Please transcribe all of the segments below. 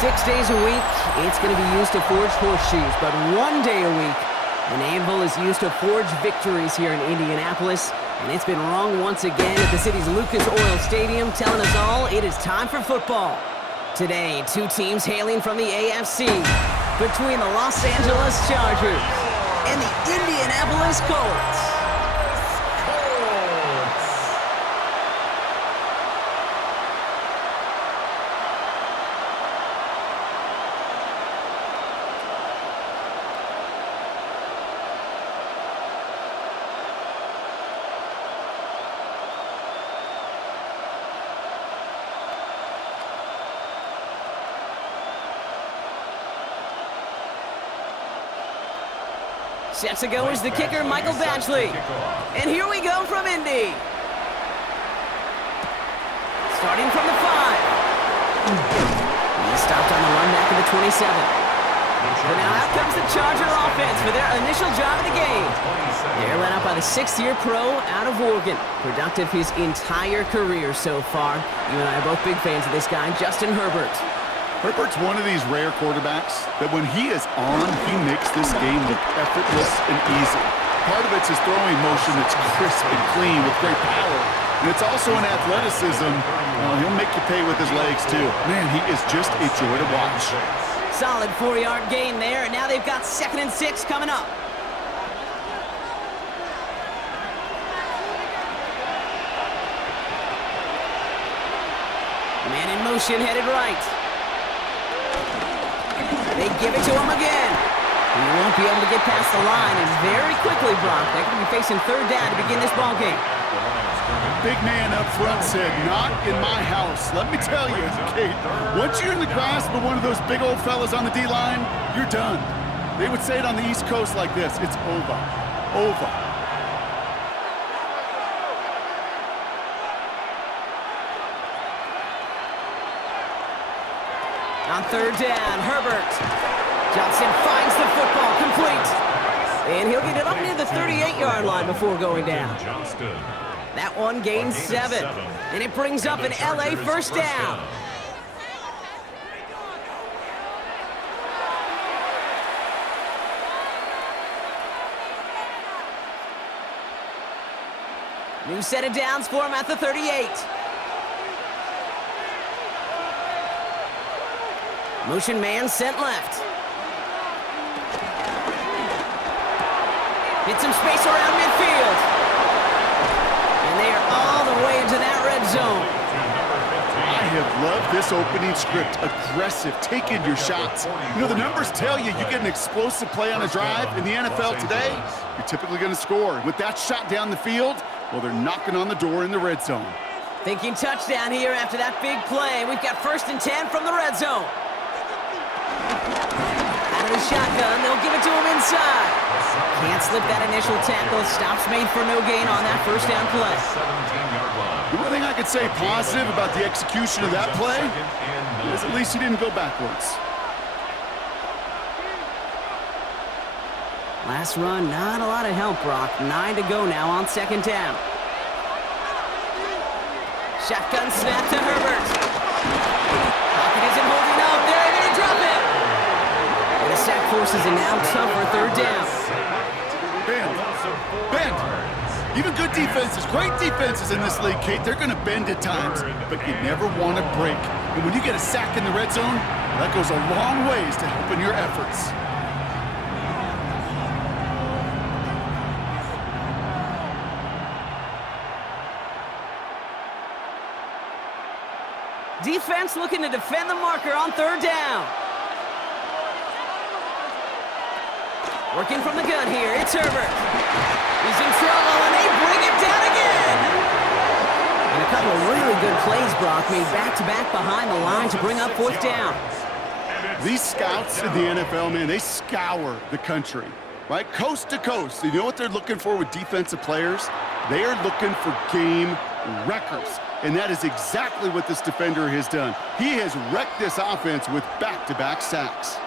6 days a week, it's going to be used to forge horseshoes, but 1 day a week, an anvil is used to forge victories here in Indianapolis, and it's been wrong once again at the city's Lucas Oil Stadium, telling us all it is time for football. Today, two teams hailing from the AFC, between the Los Angeles Chargers and the Indianapolis Colts. Set to go is the kicker, Michael Batchley. And here we go from Indy. Starting from the 5. He stopped on the run back of the 27. But now out comes the Charger offense for their initial drive of the game. They're led up by the 6th-year pro out of Oregon. Productive his entire career so far. You and I are both big fans of this guy, Justin Herbert. Herbert's one of these rare quarterbacks that when he is on, he makes this game look effortless and easy. Part of it's his throwing motion that's crisp and clean with great power. And it's also an athleticism. Well, he'll make you pay with his legs, too. Man, he is just a joy to watch. Solid 4-yard gain there, and now they've got 2nd and 6 coming up. Man in motion, headed right. They give it to him again. He won't be able to get past the line, and very quickly, Brock, they're going to be facing 3rd down to begin this ball game. Big man up front said, "Not in my house." Let me tell you, Kate, once you're in the grasp of one of those big old fellas on the D-line, you're done. They would say it on the East Coast like this: it's over. Over. On 3rd down, Herbert. Johnson finds the football, complete. And he'll get it up near the 38-yard line before going down. That one gains 7. And it brings up an LA first down. New set of downs for him at the 38. Motion man sent left. Hit some space around midfield. And they are all the way into that red zone. I have loved this opening script. Aggressive, taking your shots. You know, the numbers tell you you get an explosive play on a drive. In the NFL today, you're typically going to score. With that shot down the field, well, they're knocking on the door in the red zone. Thinking touchdown here after that big play. We've got 1st and 10 from the red zone. Out of the shotgun, they'll give it to him inside. Can't slip that initial tackle. Stops made for no gain on that first down play. The one thing I could say positive about the execution of that play is at least he didn't go backwards. Last run, not a lot of help, Brock. 9 to go now on 2nd down. Shotgun snap to Herbert. Pocket isn't holding up. They're able to drop it. And the sack forces a now tougher 3rd down. Bend. Even good defenses, great defenses in this league, Kate, they're going to bend at times, but you never want to break. And when you get a sack in the red zone, that goes a long ways to helping your efforts. Defense looking to defend the marker on 3rd down. Working from the gun here, it's Herbert. He's in trouble, and they bring him down again. And a couple of really good plays, Brock, made back-to-back behind the line to bring up 4th down. These scouts in the NFL, man, they scour the country, right? Coast to coast. You know what they're looking for with defensive players? They are looking for game wreckers. And that is exactly what this defender has done. He has wrecked this offense with back-to-back sacks.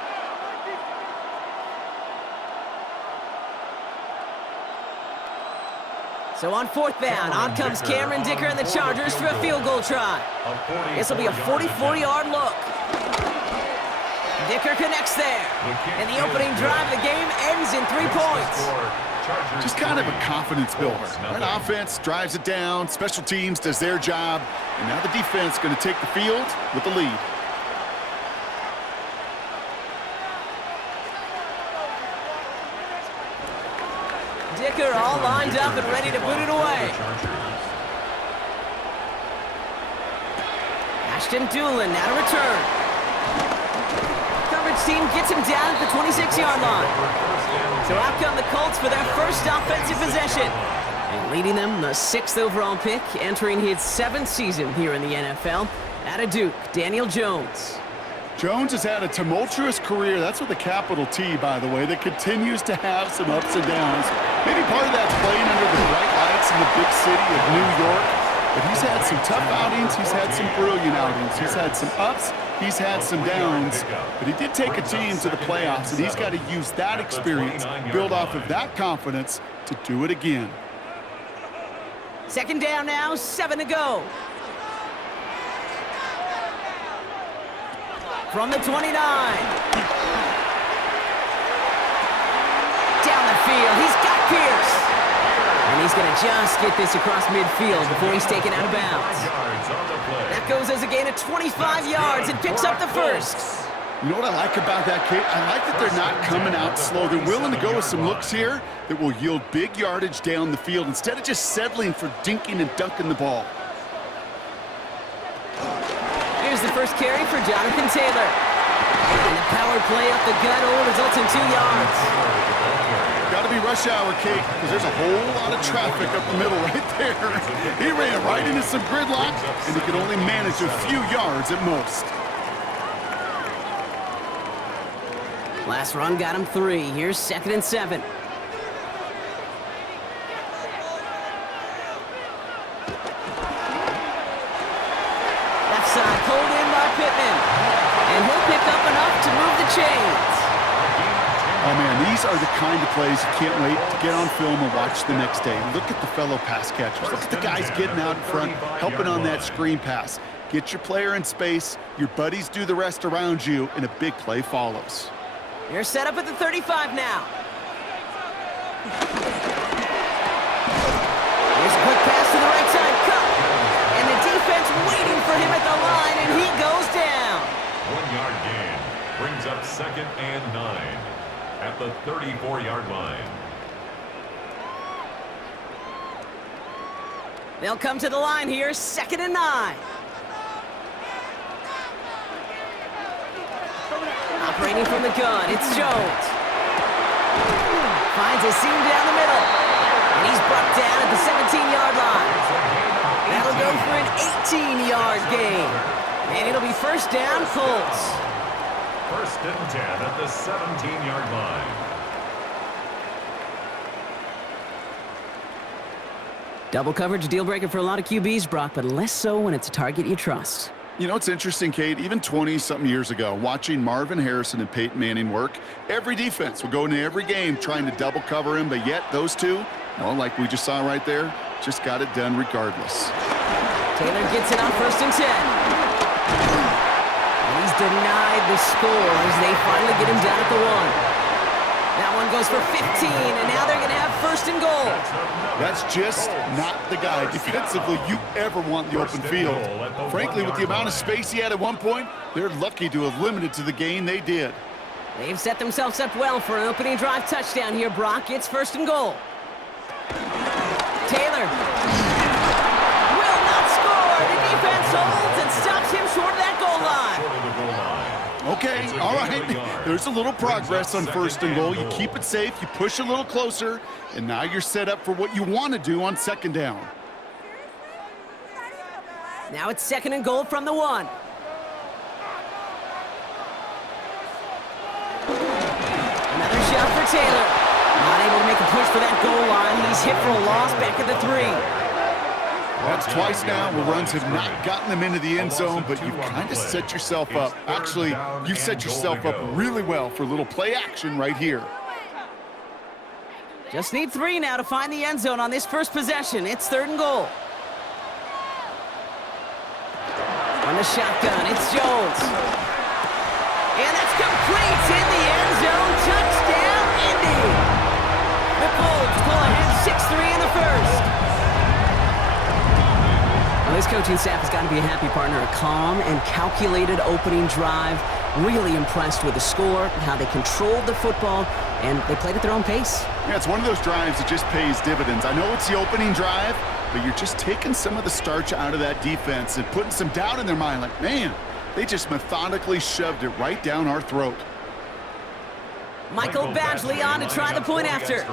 So on 4th down, on comes Cameron Dicker and the Chargers for a field goal try. This will be a 44-yard look. Dicker connects there. And the opening drive of the game ends in 3 points. Just kind of a confidence builder. Right? Offense drives it down, special teams does their job, and now the defense going to take the field with the lead. Dicker all lined up and ready to boot it away. Ashton Doolin now to return. Coverage team gets him down at the 26-yard line. So out come the Colts for their first offensive possession. And leading them, the 6th overall pick, entering his 7th season here in the NFL. Out of Duke, Daniel Jones. Jones has had a tumultuous career. That's with a capital T, by the way, that continues to have some ups and downs. Maybe part of that's playing under the bright lights in the big city of New York. But he's had some tough outings. He's had some brilliant outings. He's had some ups. He's had some downs. But he did take a team to the playoffs, and he's got to use that experience, build off of that confidence to do it again. 2nd down now, 7 to go. From the 29. Down the field, he's got Pierce. And he's going to just get this across midfield before he's taken out of bounds. That goes as a gain of 25 yards and picks up the first. You know what I like about that, Kate? I like that they're not coming out slow. They're willing to go with some looks here that will yield big yardage down the field instead of just settling for dinking and dunking the ball. Here's the first carry for Jonathan Taylor. And the power play up the gut results in 2 yards. Got to be rush hour, Kate, because there's a whole lot of traffic up the middle right there. He ran right into some gridlock, and he could only manage a few yards at most. Last run got him 3. Here's 2nd and 7. Left side pulled in by Pittman. And he'll pick up enough to move the chains. Oh, man, these are the kind of plays you can't wait to get on film and watch the next day. Look at the fellow pass catchers. Look at the guys getting out in front, helping on that screen pass. Get your player in space, your buddies do the rest around you, and a big play follows. They're set up at the 35 now. Here's a quick pass to the right side, Cup. And the defense waiting for him at the line, and he goes down. 1-yard gain brings up 2nd and 9 at the 34-yard line. They'll come to the line here, 2nd and 9. Operating from the gun, it's Jones. Finds a seam down the middle. And he's brought down at the 17-yard line. That'll go for an 18-yard gain. And it'll be 1st down, Colts. 1st and 10 at the 17-yard line. Double coverage deal breaker for a lot of QBs, Brock, but less so when it's a target you trust. You know, it's interesting, Kate, even 20-something years ago, watching Marvin Harrison and Peyton Manning work, every defense would go into every game trying to double cover him, but yet those two, well, like we just saw right there, just got it done regardless. Taylor gets it on 1st and 10. And he's denied the score as they finally get him down at the 1. That one goes for 15, and now they're going to have 1st and goal. That's just not the guy defensively you ever want in the open field. Frankly, with the amount of space he had at one point, they're lucky to have limited to the gain they did. They've set themselves up well for an opening drive touchdown here, Brock. It's 1st and goal. Taylor will not score. The defense holds and stops him short of that goal line. Okay, all right. There's a little progress on 1st and goal. You keep it safe, you push a little closer, and now you're set up for what you want to do on 2nd down. Now it's 2nd and goal from the 1. Another shot for Taylor. Not able to make a push for that goal line. He's hit for a loss back at the 3. That's twice now where runs have not gotten them into the end zone, but you've kind of set yourself up. Actually, you've set yourself up really well for a little play action right here. Just need 3 now to find the end zone on this first possession. It's 3rd and goal. On the shotgun, it's Jones. And that's complete in the end zone. Touchdown, Indy. The Colts pull ahead 6-3 in the first. Well, this coaching staff has got to be a happy partner. A calm and calculated opening drive. Really impressed with the score, how they controlled the football, and they played at their own pace. Yeah, it's one of those drives that just pays dividends. I know it's the opening drive, but you're just taking some of the starch out of that defense and putting some doubt in their mind. Like, man, they just methodically shoved it right down our throat. Michael Badgley on to try the point after.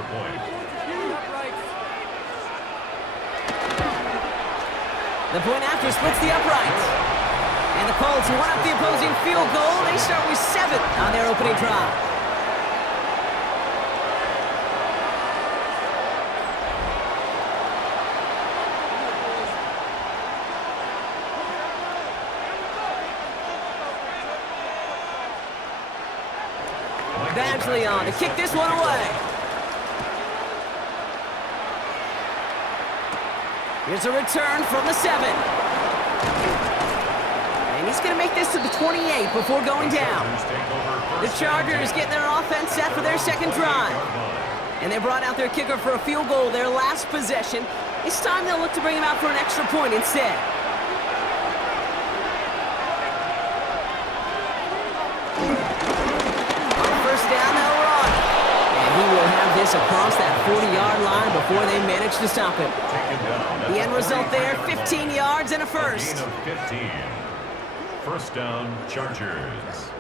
The point after splits the uprights. And the Colts want up the opposing field goal. They start with 7 on their opening drive. Badgley on to kick this one away. Here's a return from the 7. And he's going to make this to the 28 before going down. The Chargers getting their offense set for their second drive. And they brought out their kicker for a field goal their last possession. This time they'll look to bring him out for an extra point instead. This across that 40-yard line before they manage to stop him. The end result there, 15 yards and a first. 15. First down, Chargers.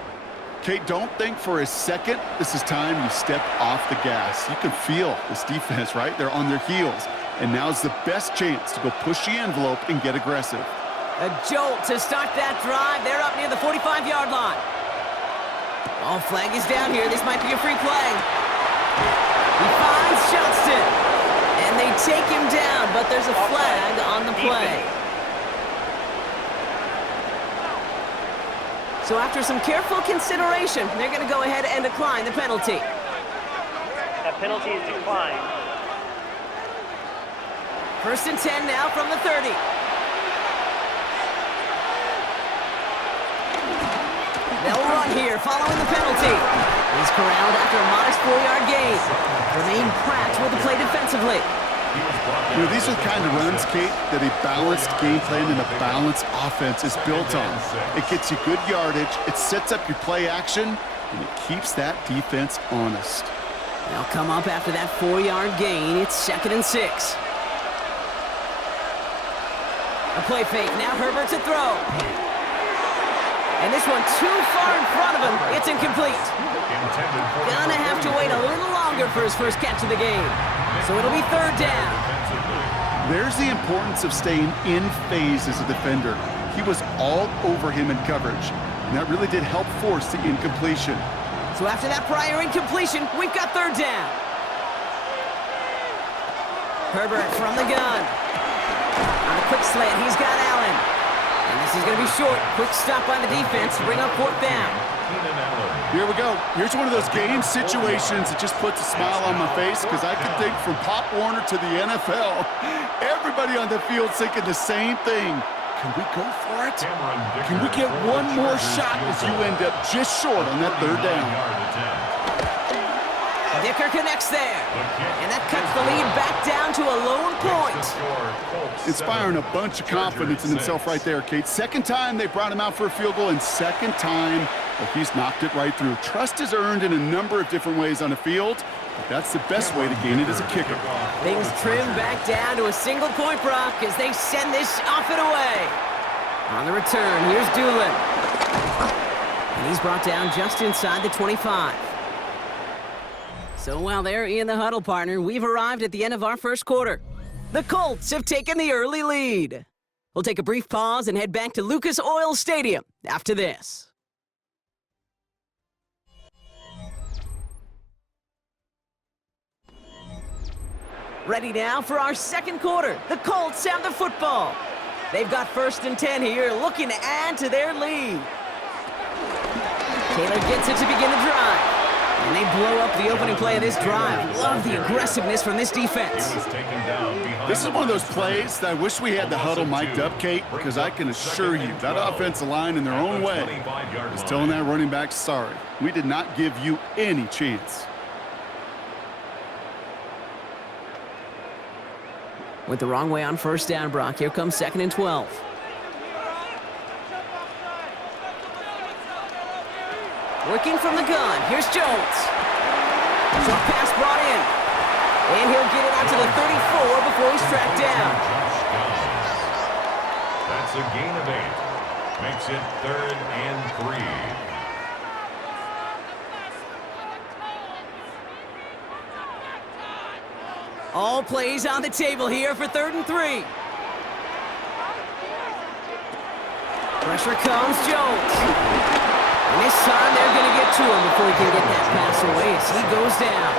Kate, don't think for a second this is time you step off the gas. You can feel this defense, right? They're on their heels. And now's the best chance to go push the envelope and get aggressive. A jolt to start that drive. They're up near the 45-yard line. Oh, flag is down here. This might be a free play. He finds Johnston, and they take him down, but there's a flag on the play. So after some careful consideration, they're going to go ahead and decline the penalty. That penalty is declined. First and 10 now from the 30. They'll run here following the penalty. He's corralled after a modest 4-yard gain. Remain Pratt with the play defensively. You know, these are the kind of runs, Kate, that a balanced game plan and a balanced offense is built on. It gets you good yardage, it sets up your play action, and it keeps that defense honest. They'll come up after that 4-yard gain. It's 2nd and 6. A play fake. Now Herbert to throw. And this one too far in front of him. It's incomplete. Gonna have to wait a little longer for his first catch of the game. So it'll be 3rd down. There's the importance of staying in phase as a defender. He was all over him in coverage, and that really did help force the incompletion. So after that prior incompletion, we've got 3rd down. Herbert from the gun. On a quick slant, he's got Allen. And this is going to be short. Quick stop by the defense to bring up 4th down. Here we go. Here's one of those game situations that just puts a smile on my face, because I can think from Pop Warner to the NFL, everybody on the field thinking the same thing. Can we go for it? Can we get one more shot as you end up just short on that 3rd down? Dicker connects there. And that cuts the lead back down to a lone point. Inspiring a bunch of confidence in himself right there, Kate. 2nd time they brought him out for a field goal, and 2nd time he's knocked it right through. Trust is earned in a number of different ways on the field, but that's the best way to gain it as a kicker. Things trim back down to a single point, Brock, as they send this off and away. On the return, here's Doolin. And he's brought down just inside the 25. So while they're in the huddle, partner, we've arrived at the end of our first quarter. The Colts have taken the early lead. We'll take a brief pause and head back to Lucas Oil Stadium after this. Ready now for our second quarter. The Colts have the football. They've got 1st and 10 here, looking to add to their lead. Taylor gets it to begin the drive. And they blow up the opening play of this drive. Love the aggressiveness from this defense. He was taken down behind This is the one of those line. plays that I wish we had the huddle mic'd up, Kate, because I can assure you that offensive line in their own way is telling that running back, sorry, we did not give you any chance. Went the wrong way on first down, Brock. Here comes 2nd and 12. Working from the gun. Here's Jones. Short pass brought in. And he'll get it out to the 34 before he's tracked down. That's a gain of 8. Makes it 3rd and 3. All plays on the table here for 3rd and 3. Pressure comes, Jones. And this time they're going to get to him before he can get that pass away as he goes down.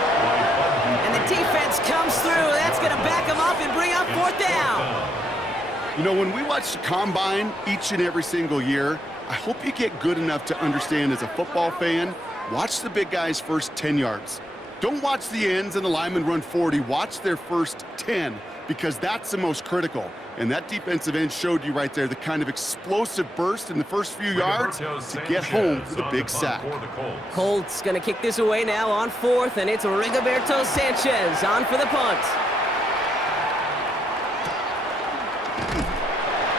And the defense comes through. That's going to back him up and bring up 4th down. You know, when we watch the combine each and every single year, I hope you get good enough to understand as a football fan, watch the big guys' first 10 yards. Don't watch the ends and the linemen run 40. Watch their first 10 because that's the most critical. And that defensive end showed you right there the kind of explosive burst in the first few yards to get home for the big sack. Colts going to kick this away now on 4th, and it's Rigoberto Sanchez on for the punt.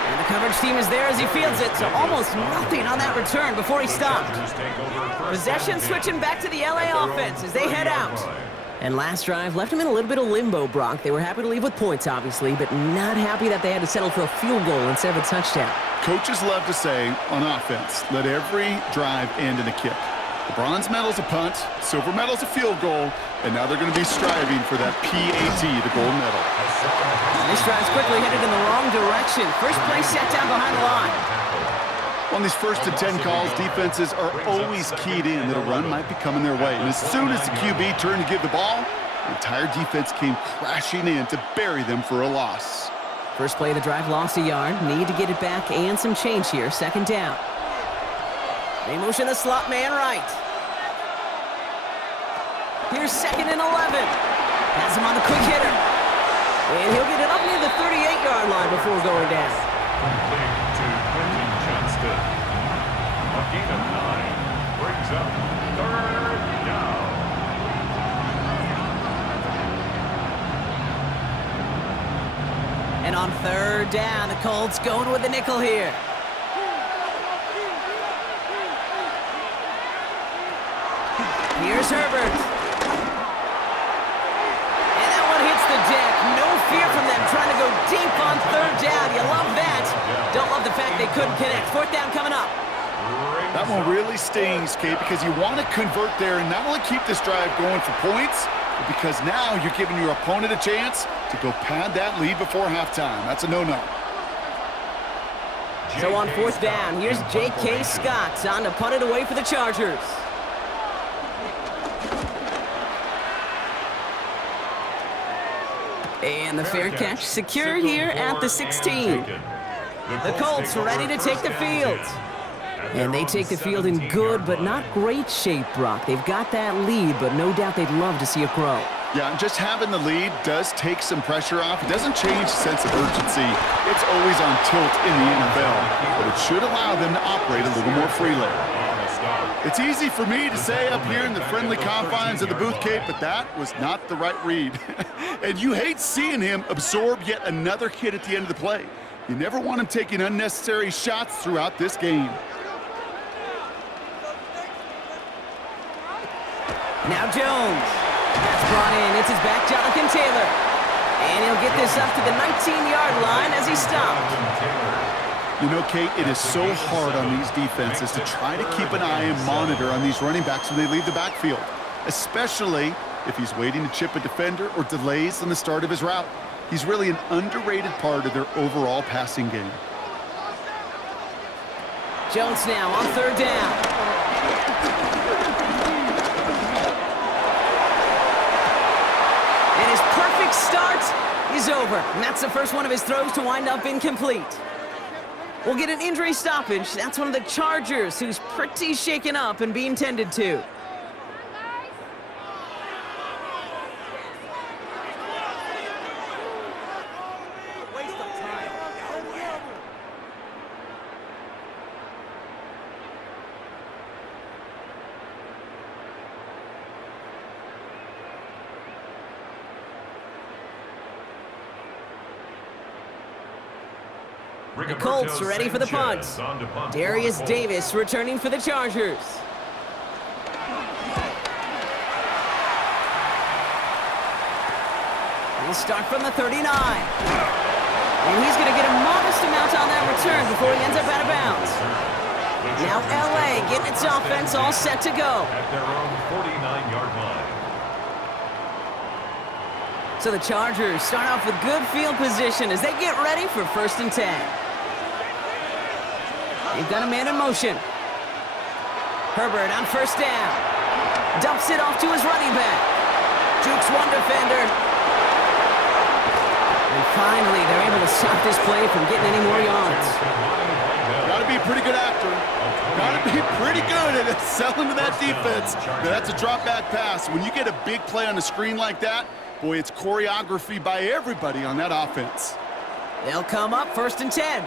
And the coverage team is there as he fields it, so almost nothing on that return before he stopped. Possession switching back to the LA offense as they head out. And last drive left them in a little bit of limbo, Brock. They were happy to leave with points, obviously, but not happy that they had to settle for a field goal instead of a touchdown. Coaches love to say, on offense, let every drive end in a kick. The bronze medal's a punt, silver medal's a field goal, and now they're going to be striving for that PAT, the gold medal. This drive's quickly headed in the wrong direction. First play set down behind the line. On these 1st and 10 calls, defenses are always keyed in that a run might be coming their way. And as soon as the QB turned to give the ball, the entire defense came crashing in to bury them for a loss. First play of the drive lost a yard. Need to get it back and some change here. 2nd down. They motion the slot man right. Here's 2nd and 11. Has him on the quick hitter. And he'll get it up near the 38-yard line before going down. Complete to Quentin Johnston. A gain of 9 brings up 3rd down. And on 3rd down, the Colts going with the nickel here. Here's Herbert. And that one hits the deck. No fear from them trying to go deep on 3rd down. You love that. Don't love the fact they couldn't connect. 4th down coming up. That one really stings, Kate, because you want to convert there and not only keep this drive going for points, but because now you're giving your opponent a chance to go pad that lead before halftime. That's a no-no. So on 4th down, here's J.K. Scott on to punt it away for the Chargers. And the fair catch secure here at the 16. The Colts ready to take the field. And they take the field in good but not great shape, Brock. They've got that lead, but no doubt they'd love to see it grow. Yeah, just having the lead does take some pressure off. It doesn't change the sense of urgency. It's always on tilt in the NFL, but it should allow them to operate a little more freely. It's easy for me to say up here in the friendly confines of the booth, Kate, but that was not the right read. And you hate seeing him absorb yet another hit at the end of the play. You never want him taking unnecessary shots throughout this game. Now Jones. That's brought in. It's his back, Jonathan Taylor. And he'll get this up to the 19-yard line as he stopped. You know, Kate, it is so hard on these defenses to try to keep an eye and monitor on these running backs when they leave the backfield, especially if he's waiting to chip a defender or delays on the start of his route. He's really an underrated part of their overall passing game. Jones now on 3rd down. And his perfect start is over. And that's the first one of his throws to wind up incomplete. We'll get an injury stoppage. That's one of the Chargers who's pretty shaken up and being tended to. The Colts ready for the punt. Darius Davis returning for the Chargers. He'll start from the 39. And he's going to get a modest amount on that return before he ends up out of bounds. Now LA getting its offense all set to go. At their own 49-yard line. So the Chargers start off with good field position as they get ready for 1st and 10. They've got a man in motion. Herbert on 1st down. Dumps it off to his running back. Jukes one defender. And finally, they're able to stop this play from getting any more yards. Got to be a pretty good actor. Got to be pretty good at selling to that defense. Now, that's a drop back pass. When you get a big play on the screen like that, boy, it's choreography by everybody on that offense. They'll come up 1st and 10.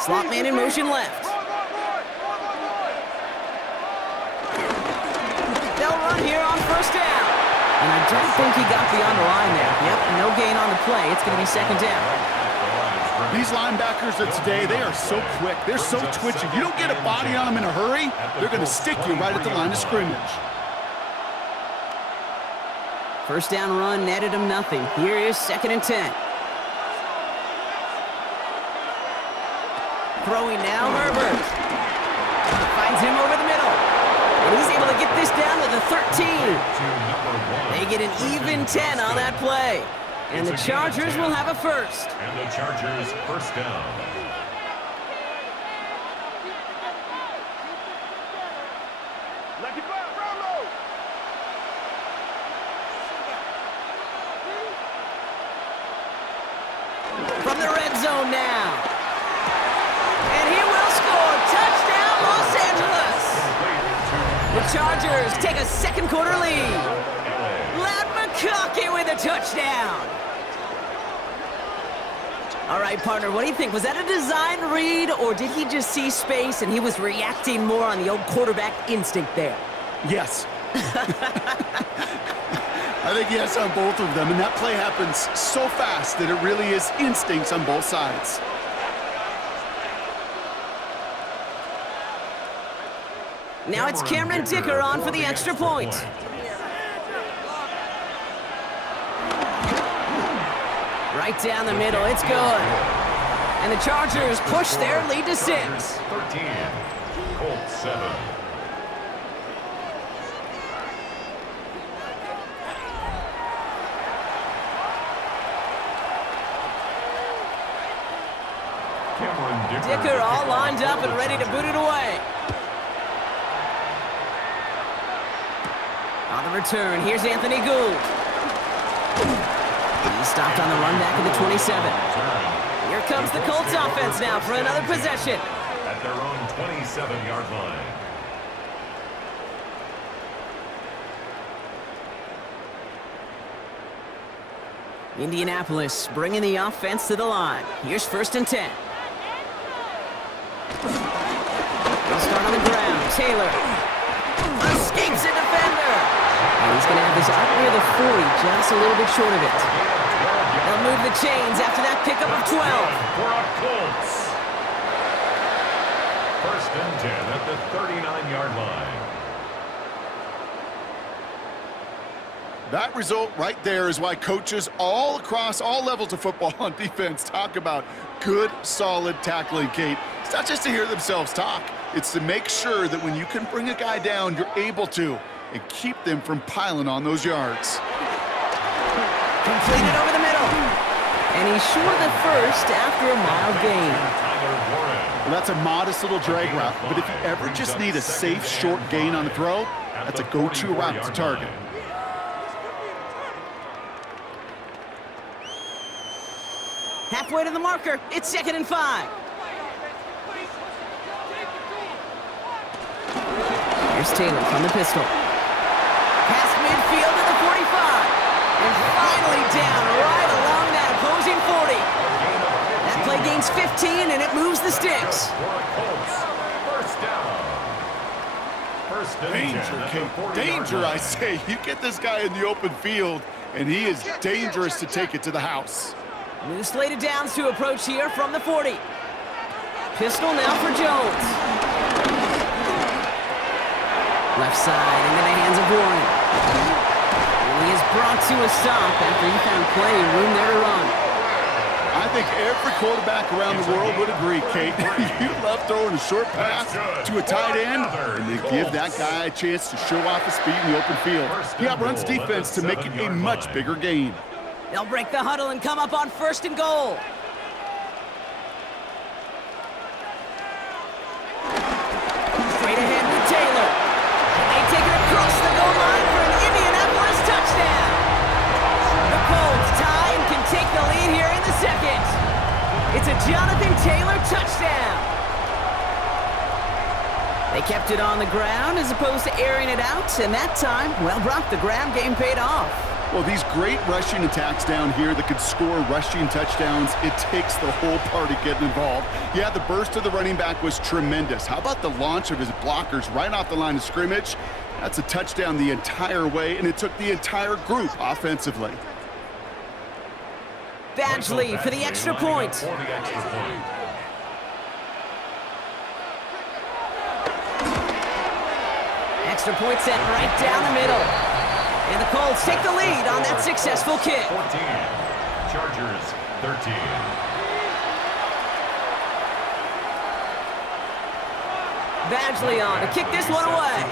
Slot man in motion left. They'll run here on 1st down. And I don't think he got beyond the line there. Yep, no gain on the play. It's going to be 2nd down. These linebackers of today, they are so quick. They're so twitchy. You don't get a body on them in a hurry, they're going to stick you right at the line of scrimmage. 1st down run netted him nothing. Here is 2nd and 10. Throwing now, Herbert. Finds him over the middle. And he's able to get this down to the 13. They get an even 10 on that play. And the Chargers will have a 1st. And the Chargers 1st down. From the red zone now. And he will score. Touchdown, Los Angeles. The Chargers take a 2nd quarter lead. Lad McConkey with a touchdown. All right, partner, what do you think? Was that a design read, or did he just see space and he was reacting more on the old quarterback instinct there? Yes. I think yes on both of them, and that play happens so fast that it really is instincts on both sides. Now it's Cameron Dicker on for the extra point. Right down the middle, it's good. And the Chargers push their lead to 6. 13, Colts 7. Dicker all lined up and ready to boot it away. On the return, here's Anthony Gould. He stopped on the run back at the 27. Here comes the Colts offense now for another possession. At their own 27-yard line. Indianapolis bringing the offense to the line. Here's 1st and 10. They'll start on the ground. Taylor escapes a defender. And he's going to have this out near the 40, just a little bit short of it. They'll move the chains after that pickup of 12. For a Colts. 1st and 10 at the 39-yard line. That result right there is why coaches all across all levels of football on defense talk about good, solid tackling, Kate. It's not just to hear themselves talk. It's to make sure that when you can bring a guy down, you're able to, and keep them from piling on those yards. Completed over the middle. And he's short of the 1st after a mild gain. Well, that's a modest little drag route, but if you ever just need a safe, short gain on the throw, that's a go-to route to target. Halfway to the marker. It's 2nd and 5. Here's Taylor from the pistol. Past midfield to the 45. And finally down right along that opposing 40. That play gains 15, and it moves the sticks. First and 10 Danger, at the Kate. 40-yard Danger, line. I say. You get this guy in the open field, and he is dangerous to take it to the house. New slated downs to approach here from the 40. Pistol now for Jones. Left side into the hands of Warren. And he is brought to a stop after he found plenty of room there to run. I think every quarterback around the world would agree, Kate. You love throwing a short pass to a tight end, and they give that guy a chance to show off his speed in the open field. He outruns defense to make it a much bigger gain. They'll break the huddle and come up on 1st and goal. Straight ahead with Taylor. And they take it across the goal line for an Indianapolis touchdown. The Colts tie and can take the lead here in the second. It's a Jonathan Taylor touchdown. They kept it on the ground as opposed to airing it out, and that time, well, Brock, the ground game paid off. Well, these great rushing attacks down here that could score rushing touchdowns, it takes the whole party getting involved. Yeah, the burst of the running back was tremendous. How about the launch of his blockers right off the line of scrimmage? That's a touchdown the entire way, and it took the entire group offensively. Badgley for the extra point. Extra point set right down the middle. And the Colts take the lead on that successful kick. 14. Chargers 13. Badgley on to kick this one away.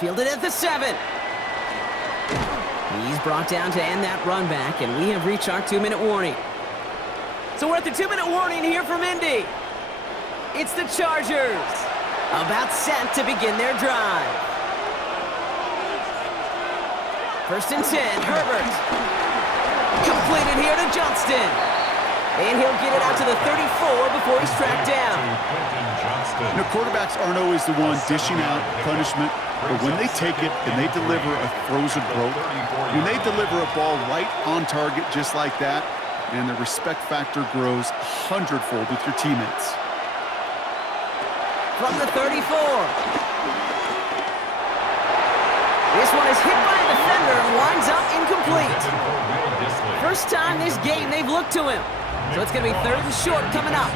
Fielded at the 7. He's brought down to end that run back, and we have reached our 2-minute warning. So we're at the 2-minute warning here from Indy. It's the Chargers, about set to begin their drive. 1st and 10, Herbert. Completed here to Johnston. And he'll get it out to the 34 before he's tracked down. You know, quarterbacks aren't always the one dishing out punishment, but when they take it and they deliver a frozen rope, when they deliver a ball right on target just like that, and the respect factor grows 100-fold with your teammates. From the 34. This one is hit by a defender and winds up incomplete. First time this game they've looked to him. So it's going to be 3rd and short coming up.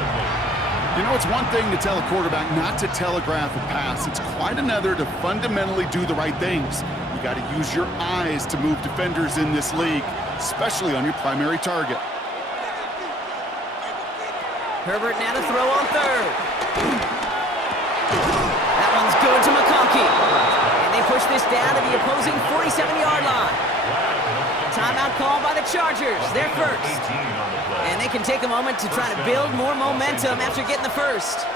You know, it's one thing to tell a quarterback not to telegraph a pass. It's quite another to fundamentally do the right things. You got to use your eyes to move defenders in this league, especially on your primary target. Herbert now to throw on 3rd. That one's good to McConkey. And they push this down to the opposing 47-yard line. Timeout called by the Chargers. They're first. And they can take a moment to try to build more momentum after getting the first.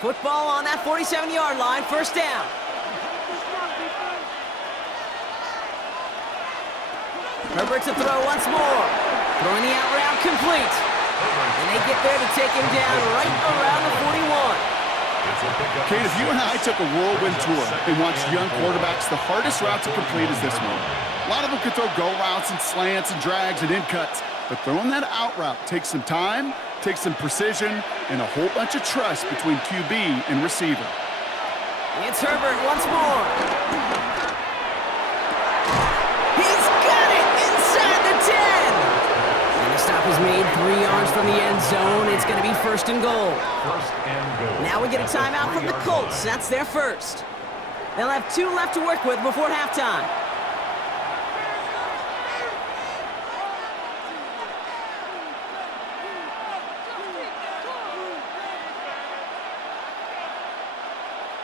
Football on that 47-yard line, 1st down. Herbert to throw once more. Throwing the out route complete. And they get there to take him down right around the 41. Kate, if you and I took a whirlwind tour and watched young quarterbacks, the hardest route to complete is this one. A lot of them can throw go routes and slants and drags and in cuts, but throwing that out route takes some time, takes some precision, and a whole bunch of trust between QB and receiver. It's Herbert once more. He's got it inside the 10. And the stop is made 3 yards from the end zone. It's going to be 1st and goal. Now we get a timeout from the Colts. That's their first. They'll have 2 left to work with before halftime.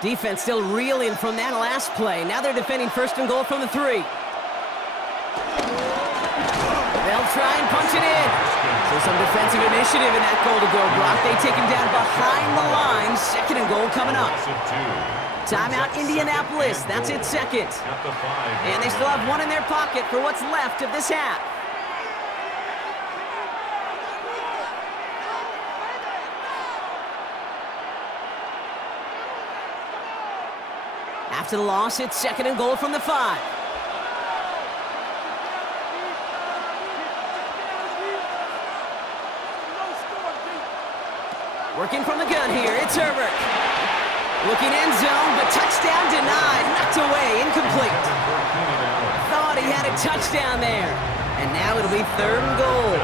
Defense still reeling from that last play. Now they're defending 1st and goal from the 3. They'll try and punch it in. So some defensive initiative in that goal to go, Brock. They take him down behind the line. 2nd and goal coming up. Timeout Indianapolis. That's it, 2nd. And they still have 1 in their pocket for what's left of this half. After the loss, it's 2nd and goal from the 5. Working from the gun here, it's Herbert. Looking end zone, but touchdown denied, knocked away, incomplete. Thought he had a touchdown there. And now it'll be 3rd and goal.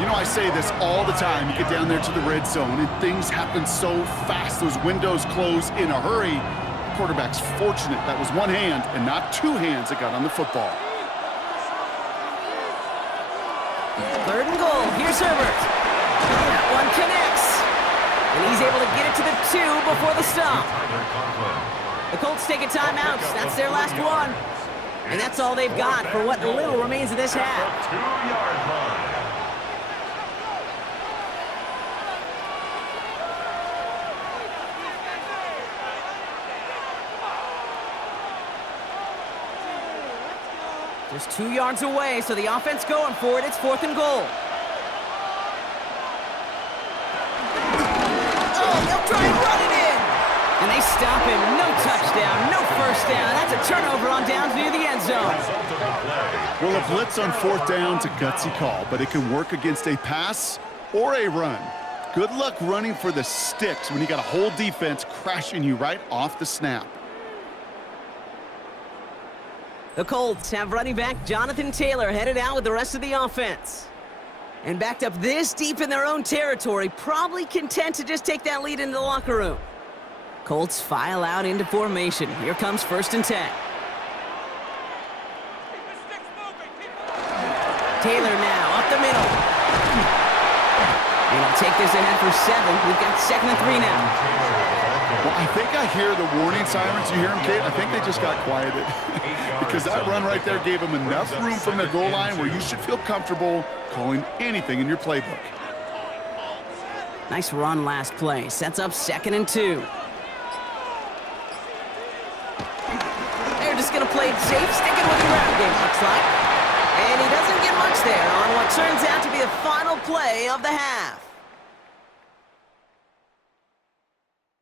You know, I say this all the time. You get down there to the red zone, and things happen so fast. Those windows close in a hurry. The quarterback's fortunate that was one hand and not two hands that got on the football. 3rd and goal, here's Herbert. That one connects. And he's able to get it to the 2 before the stop. The Colts take a timeout. That's their last one. And that's all they've got for what little remains of this half. 2-yard line. Just 2 yards away, so the offense going for it. It's 4th and goal. Oh, they'll try and run it in. And they stop him. No touchdown, no first down. That's a turnover on downs near the end zone. Well, a blitz on 4th down's a gutsy call, but it can work against a pass or a run. Good luck running for the sticks when you got a whole defense crashing you right off the snap. The Colts have running back Jonathan Taylor headed out with the rest of the offense. And backed up this deep in their own territory, probably content to just take that lead into the locker room. Colts file out into formation. Here comes 1st and 10. Taylor now up the middle. And he'll take this ahead for 7. We've got 2nd and 3 now. Well, I think I hear the warning sirens. You hear them, Kate? I think they just got quieted. Because that run right there gave them enough room from the goal line where you should feel comfortable calling anything in your playbook. Nice run last play. Sets up 2nd and 2. They're just going to play it safe, sticking with the ground game, looks like. And he doesn't get much there on what turns out to be the final play of the half.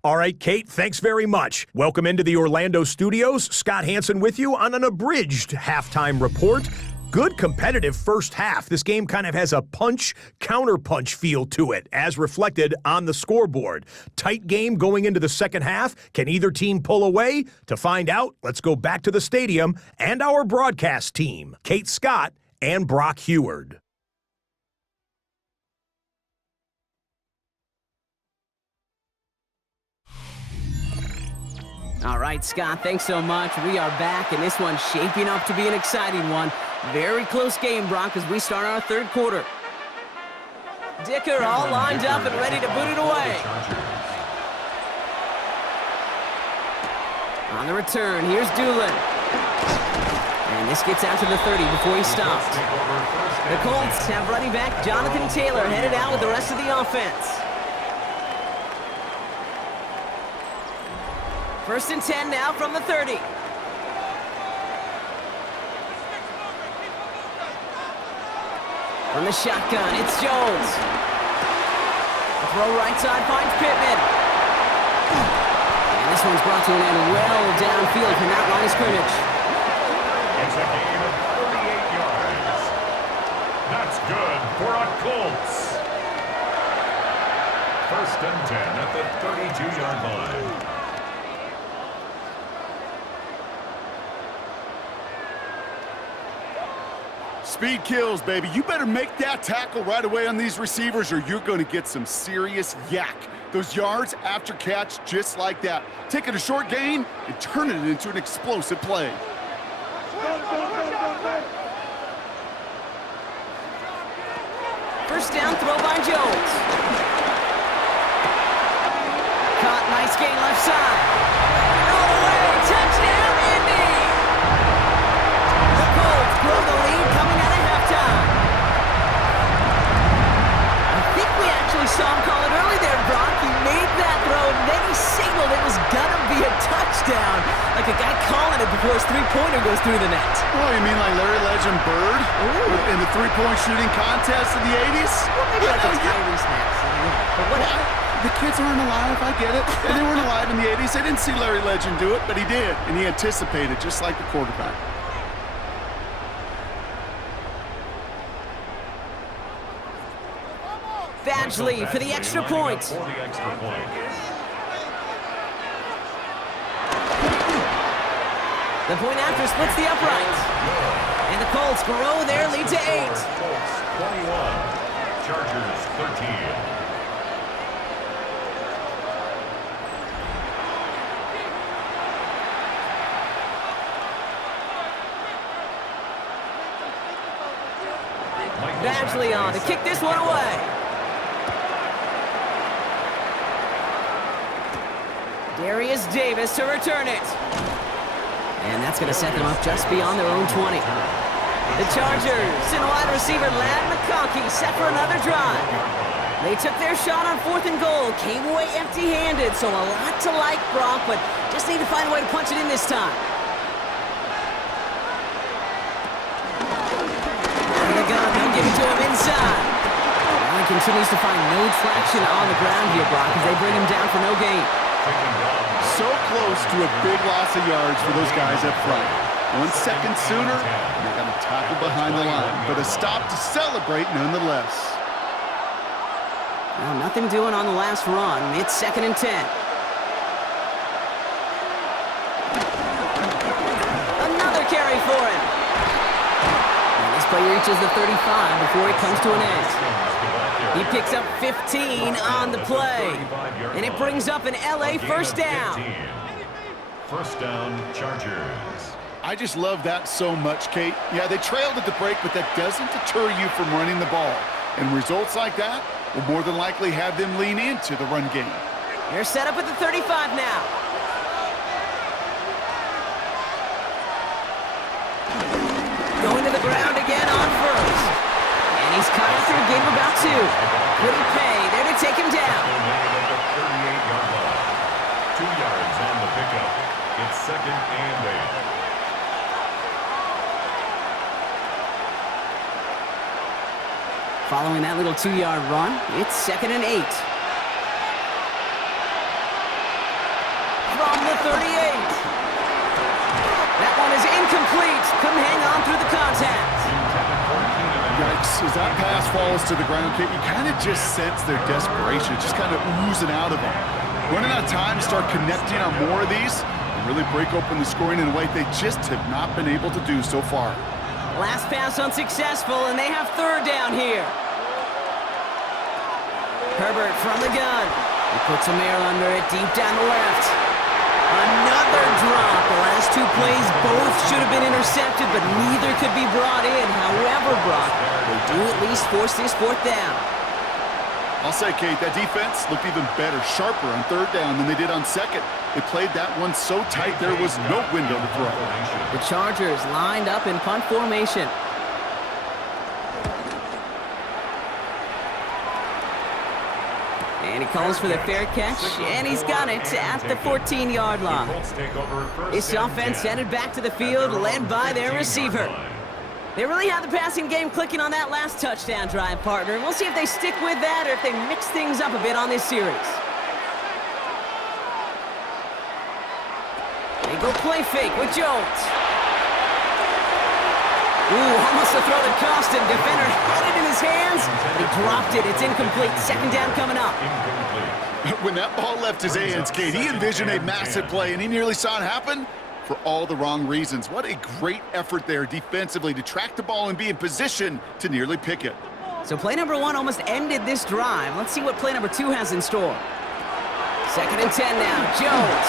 All right, Kate, thanks very much. Welcome into the Orlando studios. Scott Hansen with you on an abridged halftime report. Good competitive first half. This game kind of has a punch-counterpunch feel to it, as reflected on the scoreboard. Tight game going into the second half. Can either team pull away? To find out, let's go back to the stadium and our broadcast team, Kate Scott and Brock Heward. All right, Scott, thanks so much. We are back, and this one's shaping up to be an exciting one. Very close game, Brock, as we start our 3rd quarter. Dicker all lined up and ready to boot it away. On the return, here's Doolin. And this gets out to the 30 before he stopped. The Colts have running back Jonathan Taylor headed out with the rest of the offense. 1st and 10 now from the 30. From the shotgun, it's Jones. The throw right side finds Pittman. And this one's brought to an end well downfield from that line of scrimmage. It's a gain of 38 yards. That's good for a Colts. 1st and 10 at the 32-yard line. Speed kills, baby. You better make that tackle right away on these receivers or you're going to get some serious yak. Those yards after catch just like that. Taking a short gain and turning it into an explosive play. First down throw by Jones. Caught, nice gain left side. All the way, touchdown, Indy! The Colts grow the lead coming out of halftime. I think we actually saw him call it early there, Brock. He made that throw, and then he signaled it was gonna be a touchdown. Like a guy calling it before his three-pointer goes through the net. Oh, you mean like Larry Legend Bird? Ooh. In the three-point shooting contest in the 80s? Well, maybe like a Tyrese Maxey. But whatever. The kids aren't alive, I get it. And they weren't alive in the 80s. They didn't see Larry Legend do it, but he did. And he anticipated, just like the quarterback. Badgley for the extra point. The point after splits the uprights. And the Colts grow their lead to 8. Colts 21, Chargers 13. Badgley on to kick this one away. Darius Davis to return it. And that's going to set them up just beyond their own 20. The Chargers and wide receiver Ladd McConkey set for another drive. They took their shot on 4th and goal, came away empty-handed, so a lot to like, Brock, but just need to find a way to punch it in this time. And the gun, they'll give it to him inside. Now he continues to find no traction on the ground here, Brock, as they bring him down for no gain. So close to a big loss of yards for those guys up front. 1 second sooner, they got a tackle behind the line, but a stop to celebrate nonetheless. Well, nothing doing on the last run. It's 2nd and 10. Another carry for him. And this play reaches the 35 before it comes to an end. He picks up 15 on the play. And it brings up an LA first down. First down, Chargers. I just love that so much, Kate. Yeah, they trailed at the break, but that doesn't deter you from running the ball. And results like that will more than likely have them lean into the run game. They're set up at the 35 now. Going to the ground again on first. And he's caught after a gain of about 2. Couldn't pay. There to take him down. 38-yard line. 2 yards on the pickup. It's 2nd and 8. Following that little 2-yard run, it's 2nd and 8. From the 38. That one is incomplete. Couldn't hang on through the contact. Yikes, as that pass falls to the ground, Kate, you kind of just sense their desperation, just kind of oozing out of them. Running out of time to start connecting on more of these and really break open the scoring in a way they just have not been able to do so far. Last pass unsuccessful, and they have 3rd down here. Herbert from the gun. He puts some air under it, deep down the left. Another drop. The last 2 plays both should have been intercepted, but neither could be brought in. However, Brock, they do at least force this 4th down. I'll say, Kate, that defense looked even better, sharper on 3rd down than they did on 2nd. They played that one so tight there was no window to throw. The Chargers lined up in punt formation. And he calls for the fair catch, and he's got it at the 14-yard line. This offense headed back to the field, led by their receiver. They really had the passing game clicking on that last touchdown drive, partner. We'll see if they stick with that or if they mix things up a bit on this series. They go play fake with Jones. Ooh, almost a throw that cost him. Defender had it in his hands. He dropped it. It's incomplete. 2nd down coming up. When that ball left his hands, Kate, he envisioned a massive play, and he nearly saw it happen for all the wrong reasons. What a great effort there defensively to track the ball and be in position to nearly pick it. So play number 1 almost ended this drive. Let's see what play number 2 has in store. 2nd and 10 now. Jones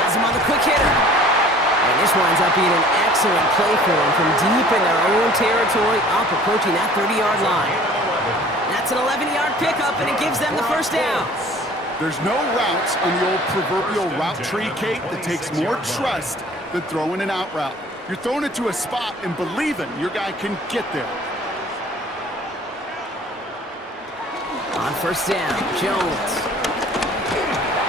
has him on the quick hitter. And this winds up being an excellent play for him from deep in their own territory, up approaching that 30-yard line. That's an 11-yard pickup, and it gives them the first down. There's no routes on the old proverbial route tree, Kate, that takes more trust than throwing an out route. You're throwing it to a spot and believing your guy can get there. On first down, Jones.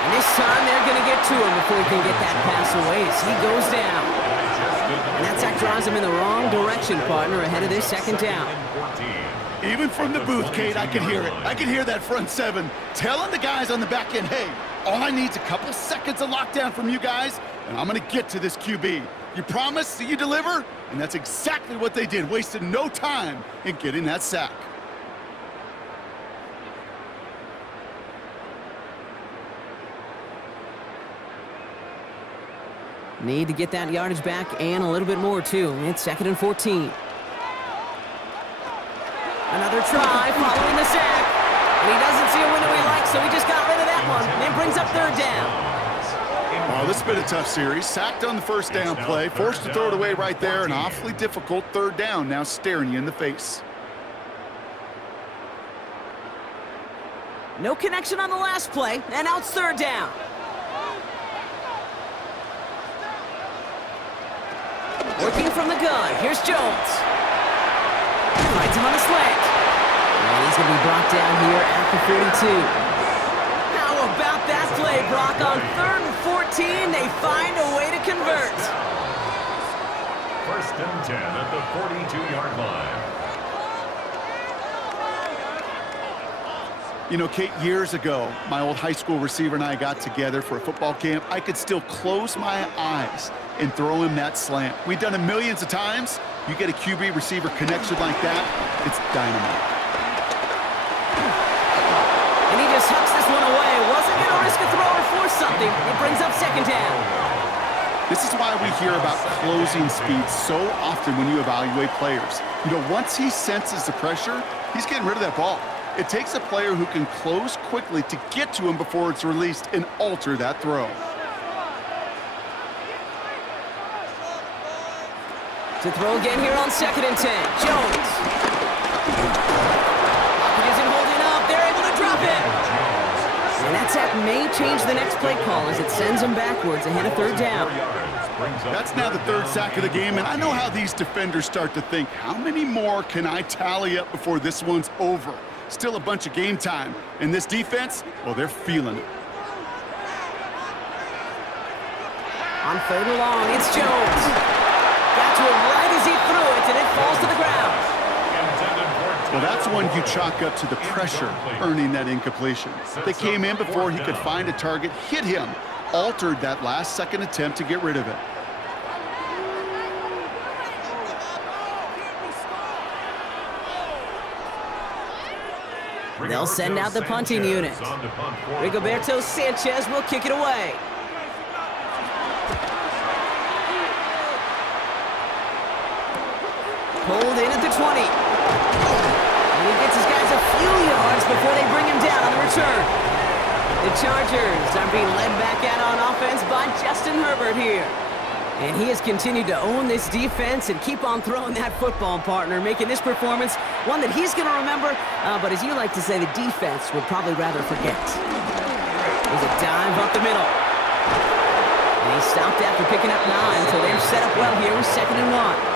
And this time they're going to get to him before he can get that pass away as he goes down. And that sack drives him in the wrong direction, partner, ahead of this 2nd down. Even from the booth, Kate, I can hear it. I can hear that front seven telling the guys on the back end, hey, all I need is a couple seconds of lockdown from you guys, and I'm going to get to this QB. You promise that you deliver? And that's exactly what they did, wasted no time in getting that sack. Need to get that yardage back and a little bit more, too. It's 2nd and 14. Another try following the sack. And he doesn't see a window he likes, so he just got rid of that one. And brings up 3rd down. Oh, this has been a tough series. Sacked on the first down play, forced to throw it away right there. An awfully difficult 3rd down now staring you in the face. No connection on the last play, and now it's 3rd down. Working from the gun. Here's Jones. Finds him on a slant. And he's going to be brought down here at the 42. How about that play, Brock? On 3rd and 14, they find a way to convert. 1st and 10 at the 42-yard line. You know, Kate, years ago, my old high school receiver and I got together for a football camp. I could still close my eyes and throw him that slant. We've done it millions of times. You get a QB receiver connection like that, it's dynamite. And he just hucks this one away. Wasn't going to risk a throw or force something. It brings up 2nd down. This is why we hear about closing speed so often when you evaluate players. You know, once he senses the pressure, he's getting rid of that ball. It takes a player who can close quickly to get to him before it's released and alter that throw. To throw again here on 2nd and 10. Jones. Pocket isn't holding up. They're able to drop it. And that sack may change the next play call as it sends them backwards ahead of 3rd down. That's now the 3rd sack of the game, and I know how these defenders start to think, how many more can I tally up before this one's over? Still a bunch of game time. And this defense, well, they're feeling it. On 3rd and long, it's Jones. Got to it right as he threw it, and it falls to the ground. Well, that's one you chalk up to the pressure earning that incompletion. They came in before he could find a target, hit him, altered that last-second attempt to get rid of it. They'll send out the punting unit. Rigoberto Sanchez will kick it away. Pulled in at the 20. And he gets his guys a few yards before they bring him down on the return. The Chargers are being led back out on offense by Justin Herbert here. And he has continued to own this defense and keep on throwing that football, partner, making this performance one that he's going to remember, but as you like to say, the defense would probably rather forget. There's a dive up the middle. And he stopped after picking up 9, so they're set up well here with 2nd and 1.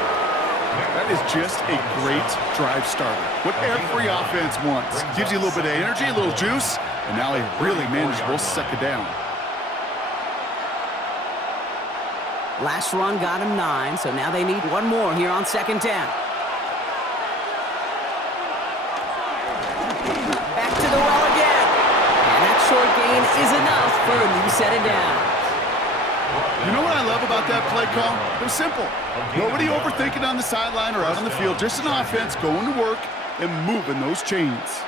That is just a great drive starter. What every offense wants. Gives you a little bit of energy, a little juice, and now a really manageable 2nd down. Last run got him 9, so now they need one more here on 2nd down. Back to the well again. And that short gain is enough for a new set of downs. You know what I love about that play call? It was simple. Nobody overthinking on the sideline or out on the field. Just an offense going to work and moving those chains.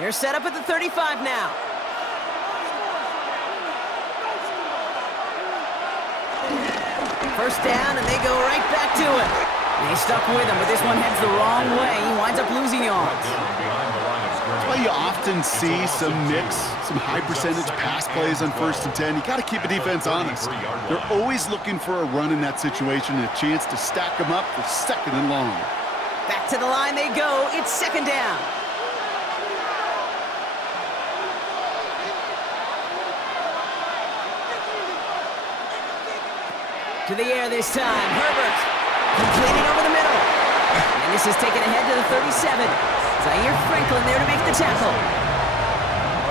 They're set up at the 35 now. First down, and they go right back to it. And he's stuck with him, but this one heads the wrong way. He winds up losing yards. That's why you often see some mix, some high-percentage pass plays on 1st and 10. You got to keep a defense honest. They're always looking for a run in that situation and a chance to stack them up for 2nd and long. Back to the line they go. It's 2nd down. To the air this time. Herbert completing over the middle. And this is taken ahead to the 37. Zaire Franklin there to make the tackle.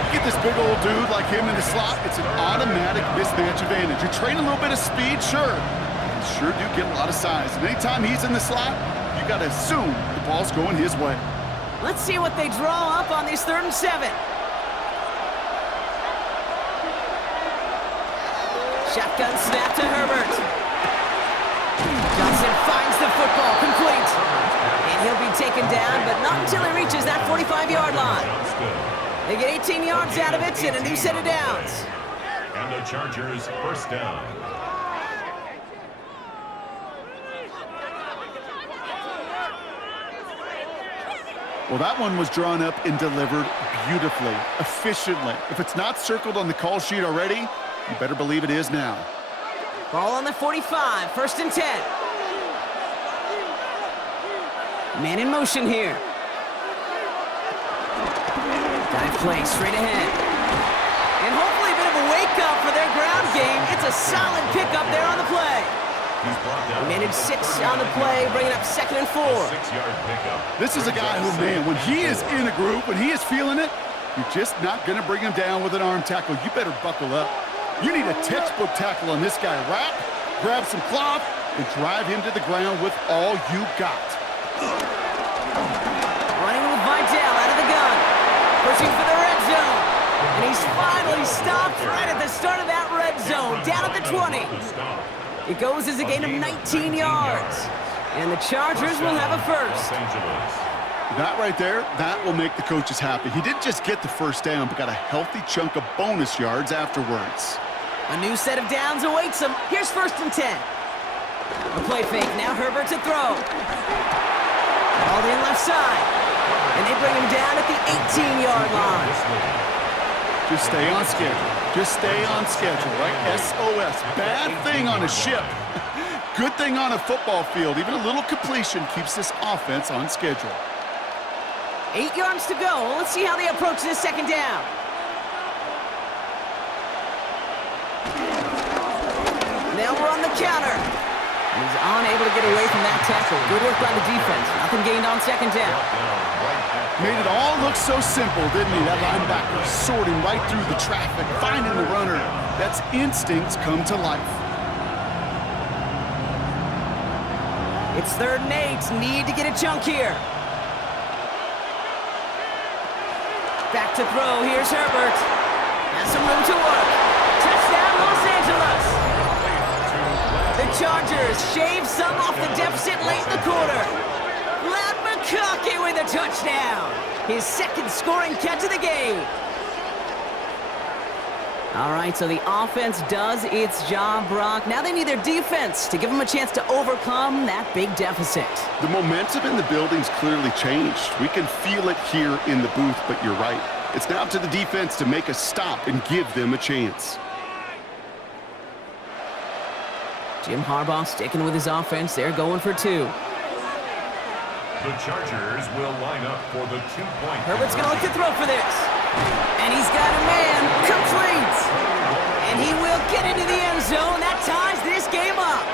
You get this big old dude like him in the slot, it's an automatic mismatch advantage. You train a little bit of speed, sure. You sure do get a lot of size. And anytime he's in the slot, you you got to assume the ball's going his way. Let's see what they draw up on this 3rd and 7. Shotgun snap to Herbert. Johnson finds the football, complete. And he'll be taken down, but not until he reaches that 45-yard line. They get 18 yards out of it and a new set of downs. And the Chargers first down. Well, that one was drawn up and delivered beautifully, efficiently. If it's not circled on the call sheet already, you better believe it is now. Ball on the 45, 1st and 10. Man in motion here. Dive play straight ahead. And hopefully a bit of a wake-up for their ground game. It's a solid pickup there on the play. Managed 6 on the play, bringing up 2nd and 4. 6-yard pickup. This is a guy who, man, when he is in a group, when he is feeling it, you're just not going to bring him down with an arm tackle. You better buckle up. You need a textbook tackle on this guy. Wrap, grab some cloth, and drive him to the ground with all you got. Running with Vidal out of the gun. Pushing for the red zone. And he's finally stopped right at the start of that red zone, down at the 20. It goes as a gain of 19 yards. And the Chargers will have a first. That right there, that will make the coaches happy. He didn't just get the first down, but got a healthy chunk of bonus yards afterwards. A new set of downs awaits him. Here's 1st and 10. A play fake, now Herbert to throw. Called in left side. And they bring him down at the 18-yard line. Just stay on schedule. Just stay on schedule, right? SOS. Bad thing on a ship. Good thing on a football field. Even a little completion keeps this offense on schedule. 8 yards to go. Let's see how they approach this 2nd down. Now we're on the counter. He's unable to get away from that tackle. Good work by the defense. Nothing gained on 2nd down. Made it all look so simple, didn't he? That linebacker sorting right through the traffic, finding the runner. That's instincts come to life. It's 3rd and 8. Need to get a chunk here. Back to throw. Here's Herbert. Has some room to work. Touchdown, Los Angeles. The Chargers shave some off the deficit late in the quarter. Glad McConkey with a touchdown. His 2nd scoring catch of the game. All right, so the offense does its job, Brock. Now they need their defense to give them a chance to overcome that big deficit. The momentum in the building's clearly changed. We can feel it here in the booth, but you're right. It's now up to the defense to make a stop and give them a chance. Jim Harbaugh sticking with his offense. They're going for 2. The Chargers will line up for the 2-point. Herbert's going to look to throw for this. And he's got a man. Complete. And he will get into the end zone. That ties this game up.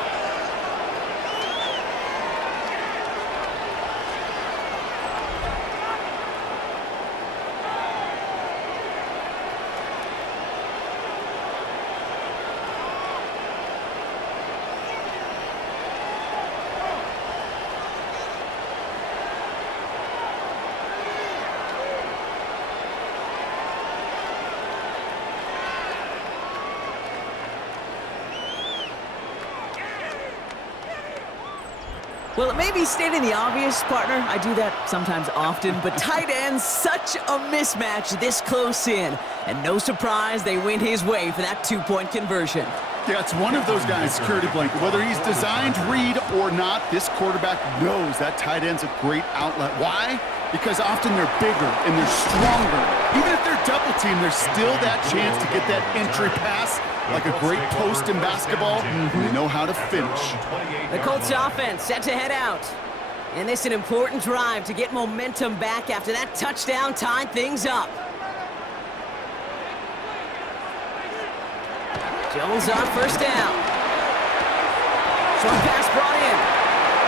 Well, it may be stating the obvious, partner. I do that sometimes often, but tight ends, such a mismatch this close in. And no surprise, they went his way for that 2-point conversion. Yeah, it's one of those guys, security blanket. Whether he's designed to read or not, this quarterback knows that tight end's a great outlet. Why? Because often they're bigger and they're stronger. Even if they're double teamed, there's still that chance to get that entry pass. Like a great post in basketball, they know how to finish. The Colts offense set to head out. And this is an important drive to get momentum back after that touchdown tied things up. Jones on 1st down. Short pass brought in.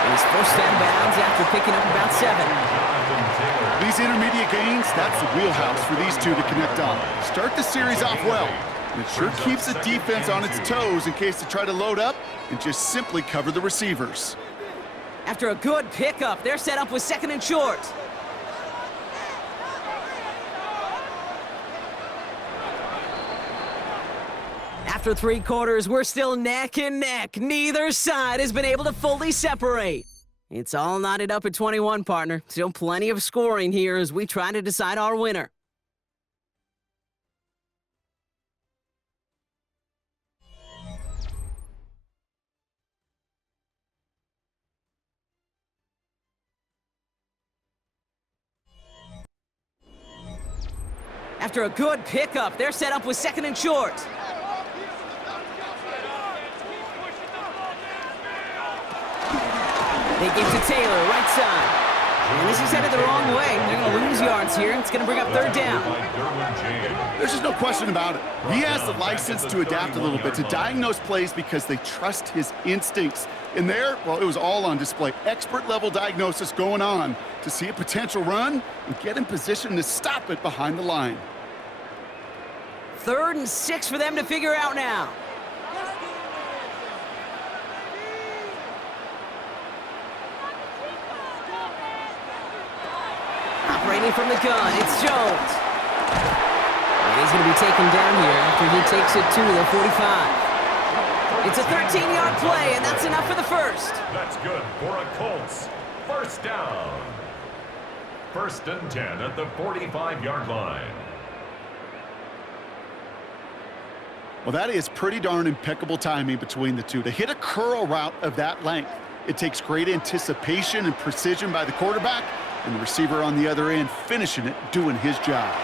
And he's first down bounds after picking up about 7. These intermediate gains, that's the wheelhouse for these two to connect on. Start the series off well. It sure keeps the defense on its toes in case they try to load up and just simply cover the receivers. After a good pickup, they're set up with 2nd and short. After 3 quarters, we're still neck and neck. Neither side has been able to fully separate. It's all knotted up at 21, partner. Still plenty of scoring here as we try to decide our winner. After a good pickup, they're set up with 2nd and short. They give to Taylor, right side. And this is headed the wrong way. They're going to lose yards here. It's going to bring up 3rd down. There's just no question about it. He has the license to adapt a little bit, to diagnose plays because they trust his instincts. And there, well, it was all on display. Expert-level diagnosis going on to see a potential run and get in position to stop it behind the line. 3rd and 6 for them to figure out now. Operating from the gun, it's Jones. And he's going to be taken down here after he takes it to the 45. It's a 13-yard play, and that's enough for the first. That's good for a Colts. 1st down. 1st and 10 at the 45-yard line. Well, that is pretty darn impeccable timing between the two. To hit a curl route of that length, it takes great anticipation and precision by the quarterback, and the receiver on the other end finishing it, doing his job.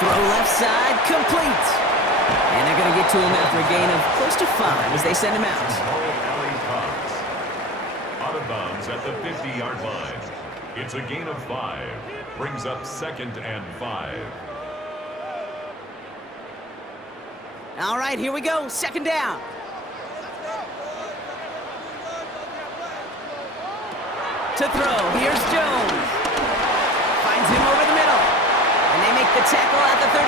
Throw left side, complete. And they're going to get to him after a gain of close to 5 as they send him out. Out of bounds at the 50-yard line. It's a gain of 5. Brings up 2nd and 5. All right, here we go. 2nd down. To throw, here's Jones. Finds him over the middle. And they make the tackle at the 38.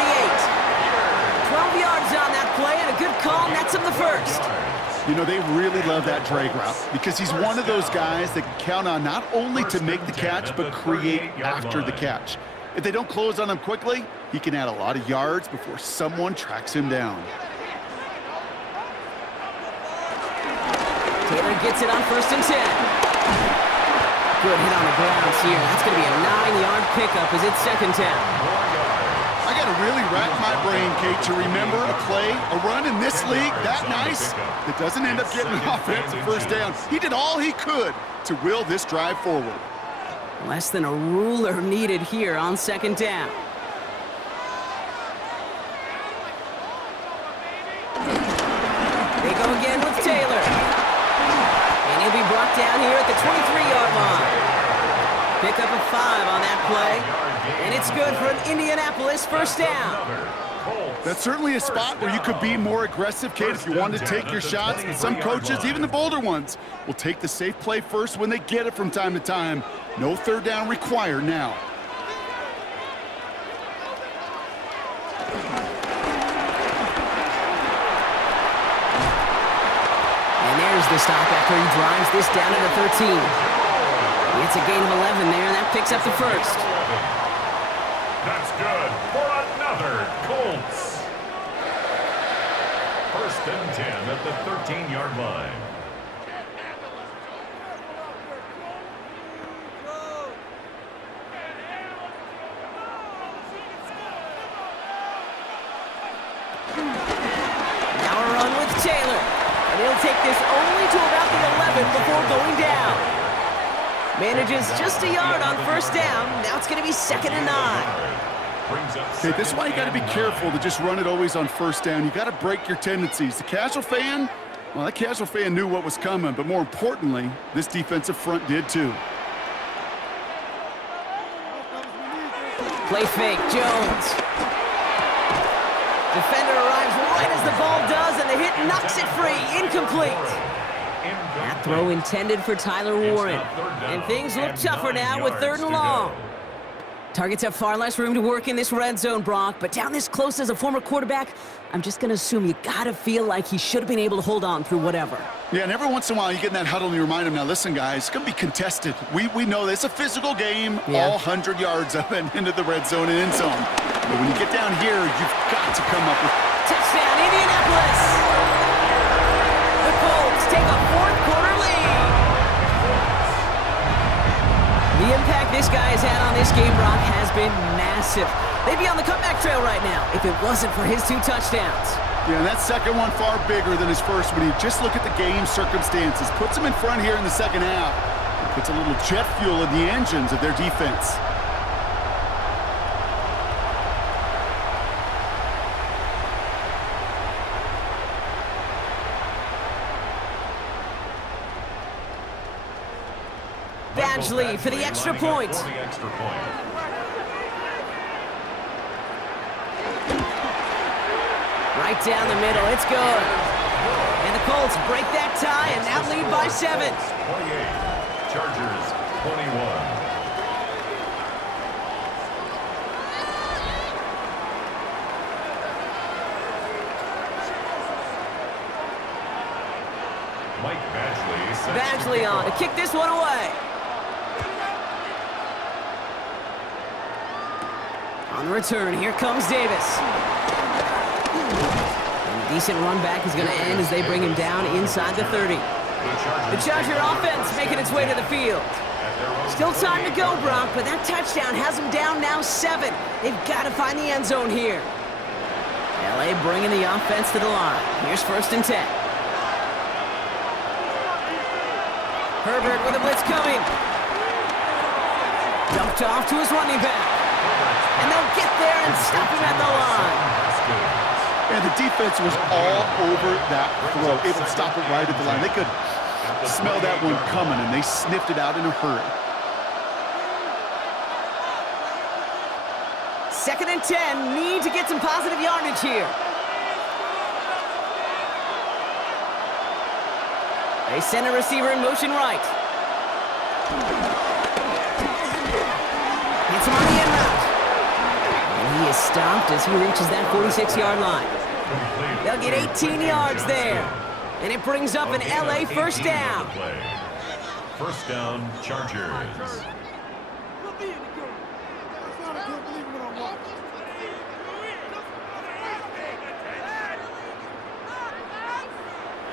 12 yards on that play, and a good call nets him the first. You know, they really love that drag route because he's one of those guys that can count on not only to make the catch, but create after the catch. If they don't close on him quickly, he can add a lot of yards before someone tracks him down. Taylor gets it on 1st and 10. Good hit on the grounds here. That's going to be a 9-yard pickup as it's 2nd down. I got to really rack my brain, Kate, to remember a play, a run in this league that nice that doesn't end up getting an offensive 1st down. He did all he could to will this drive forward. Less than a ruler needed here on 2nd down. They go again with Taylor. And he'll be brought down here at the 23-yard line. Pick up a 5 on that play. And it's good for an Indianapolis 1st down. That's certainly a spot where you could be more aggressive, Kate, if you want to take your shots. And some coaches, even the bolder ones, will take the safe play first when they get it from time to time. No 3rd down required now. And there's the stop after he drives this down to the 13. It's a gain of 11 there, and that picks up the first. That's good for another Colts. 1st and 10 at the 13-yard line. Now a run with Taylor. And he'll take this only to about the 11 before going down. Manages just a yard on 1st down. Now it's going to be 2nd and 9. Okay, this is why you got to be careful to just run it always on 1st down. You got to break your tendencies. The casual fan, well, that casual fan knew what was coming, but more importantly, this defensive front did too. Play fake, Jones. Defender arrives right as the ball does, and the hit knocks it free. Incomplete. That throw intended for Tyler Warren. And things look tougher now with 3rd and long. Targets have far less room to work in this red zone, Brock, but down this close as a former quarterback, I'm just going to assume you got to feel like he should have been able to hold on through whatever. Yeah, and every once in a while you get in that huddle and you remind him, now listen, guys, it's going to be contested. We know this. It's a physical game, all 100 yards up and into the red zone and end zone. But when you get down here, you've got to come up with... Touchdown, Indianapolis! The Colts take a fourth-quarter lead. The impact this guy has had on this game, Brock, has been massive. They'd be on the comeback trail right now if it wasn't for his 2 touchdowns. Yeah, and that second one far bigger than his first when you just look at the game circumstances. Puts him in front here in the second half. It puts a little jet fuel in the engines of their defense. Badgley for the extra point. Right down the middle, it's good. And the Colts break that tie and now lead by 7. 28, Chargers 21. Mike Badgley on to kick this one away. On the return, here comes Davis. And a decent run back is going to end as they bring him down inside the 30. The Charger offense making its way to the field. Still time to go, Brock, but that touchdown has them down now 7. They've got to find the end zone here. LA bringing the offense to the line. Here's 1st and 10. Herbert with a blitz coming. Dumped off to his running back. And they'll get there and stop him at the line. And the defense was all over that throw, able to stop it right at the line. They could smell that one coming, and they sniffed it out in a hurry. 2nd and 10, need to get some positive yardage here. They send a receiver in motion right. Hits him on the end route. And he is stopped as he reaches that 46-yard line. They'll get 18 yards there. And it brings up an LA first down. First down, Chargers.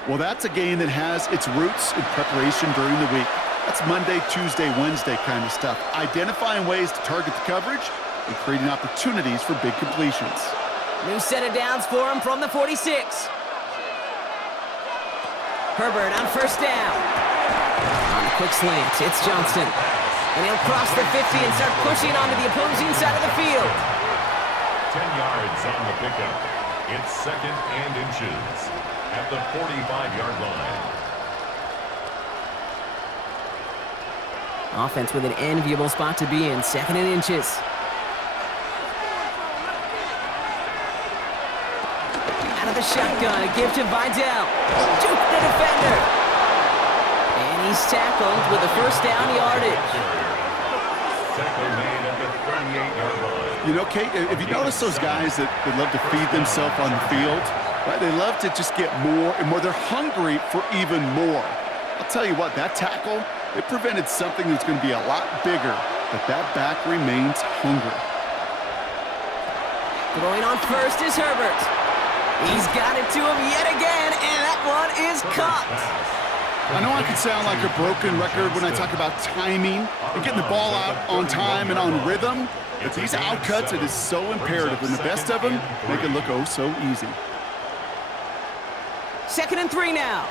Well, that's a game that has its roots in preparation during the week. That's Monday, Tuesday, Wednesday kind of stuff. Identifying ways to target the coverage and creating opportunities for big completions. New set of downs for him from the 46. Herbert on first down. On a quick slant, it's Johnston. And he'll cross the 50 and start pushing onto the opposing side of the field. 10 yards on the pickup. It's 2nd and inches at the 45-yard line. Offense with an enviable spot to be in, 2nd and inches. Out of the shotgun, a give to Vidal. Juke the defender. And he's tackled with a first down yardage. Tackle made at the 38-yard line. You know, Kate, if you notice those guys that love to feed themselves on the field, right? They love to just get more and more. They're hungry for even more. I'll tell you what, that tackle, it prevented something that's going to be a lot bigger, but that back remains hungry. Throwing on first is Herbert. He's got it to him yet again, and that one is caught. I know I can sound like a broken record when I talk about timing and getting the ball out on time and on rhythm, but these outcuts, it is so imperative, and the best of them make it look oh so easy. 2nd and 3 now.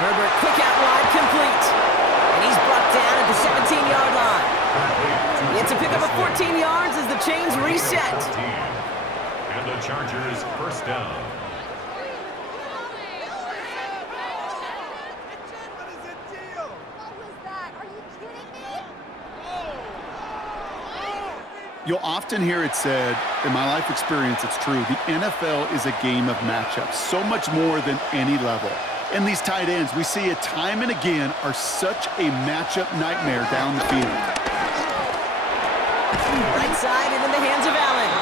Herbert, quick out wide, complete. And he's brought down at the 17-yard line. It's a pickup of 14 yards as the chains reset. And the Chargers first down. You'll often hear it said, in my life experience, it's true, the NFL is a game of matchups, so much more than any level. And these tight ends, we see it time and again, are such a matchup nightmare down the field. Right side and in the hands of Allen.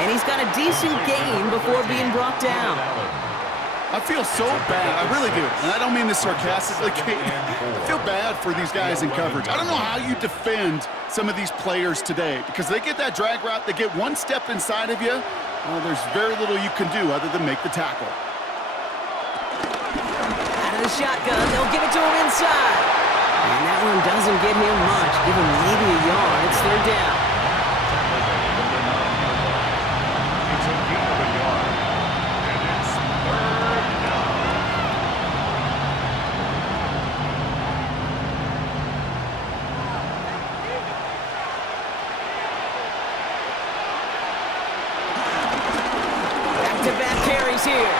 And he's got a decent gain before being brought down. I feel so bad, I really do, and I don't mean this sarcastically, Kate. I feel bad for these guys in coverage. I don't know how you defend some of these players today, because they get that drag route, they get one step inside of you, there's very little you can do other than make the tackle. Out of the shotgun, they'll give it to him inside. And that one doesn't give him much, give him maybe a yard. It's third down. It's a gain of a yard, and it's third down. Back-to-back carries here.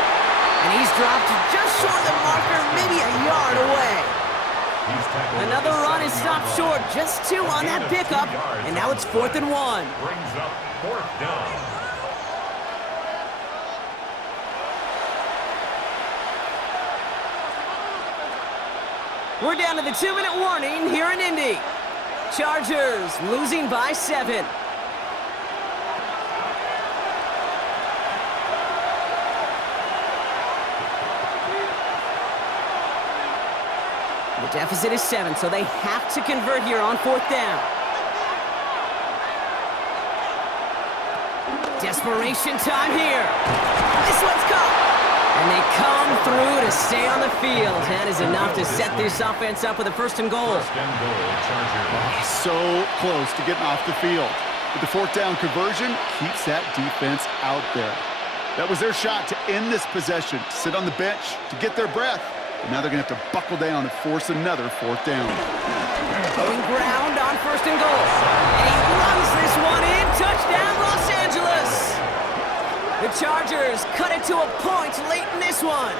And he's dropped just short of the marker, maybe a yard away. Another run is stopped short, just 2 on that pickup, and now it's 4th and 1. Brings up 4th down. We're down to the 2-minute warning here in Indy. Chargers losing by 7. The deficit is 7, so they have to convert here on 4th down. Desperation time here. This one's caught. And they come through to stay on the field. That is enough to set this offense up with a 1st and goal. 1st and goal, Chargers. So close to getting off the field. But the 4th down conversion keeps that defense out there. That was their shot to end this possession, sit on the bench, to get their breath. But now they're going to have to buckle down and force another 4th down. Going ground on 1st and goal. And he runs this one in. Touchdown, Los Angeles. The Chargers cut it to a point late in this one.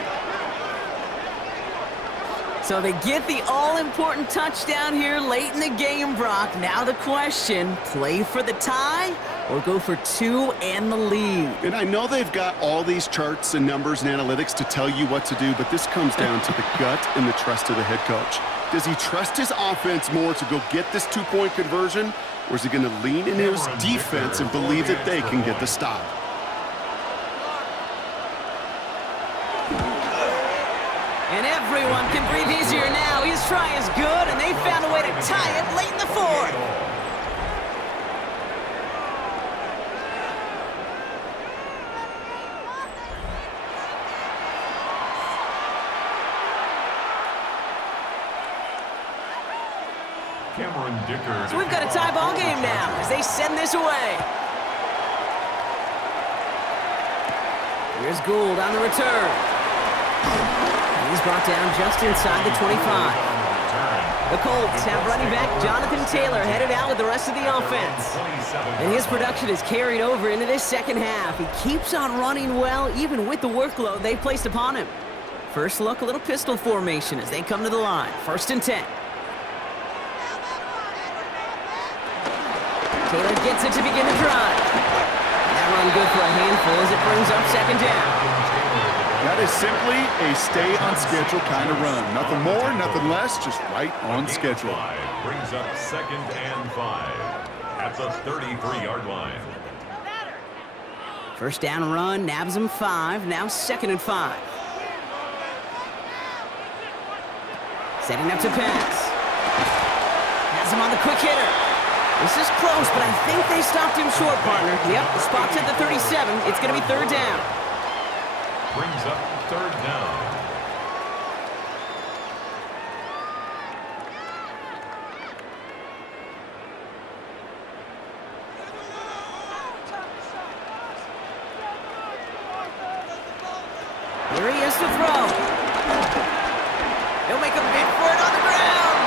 So they get the all-important touchdown here late in the game, Brock. Now the question, play for the tie or go for 2 and the lead? And I know they've got all these charts and numbers and analytics to tell you what to do, but this comes down to the gut and the trust of the head coach. Does he trust his offense more to go get this 2-point conversion, or is he going to lean in his defense and believe that they can get the stop? And everyone can breathe easier now. His try is good, and they found a way to tie it late in the 4th. Dicker. So we've got a tie ball game now as they send this away. Here's Gould on the return. He's brought down just inside the 25. The Colts have running back Jonathan Taylor headed out with the rest of the offense. And his production is carried over into this second half. He keeps on running well, even with the workload they placed upon him. First look, a little pistol formation as they come to the line. 1st and 10. Taylor gets it to begin the drive. That run good for a handful as it brings up 2nd down. That is simply a stay-on-schedule kind of run. Nothing more, nothing less, just right on schedule. Brings up 2nd and 5 at the 33-yard line. First down run, nabs him 5, now 2nd and 5. Setting up to pass. Has him on the quick hitter. This is close, but I think they stopped him short, partner. Yep, the spot's at the 37. It's going to be 3rd down. Brings up 3rd down. Here he is to throw. He'll make a bid for it on the ground.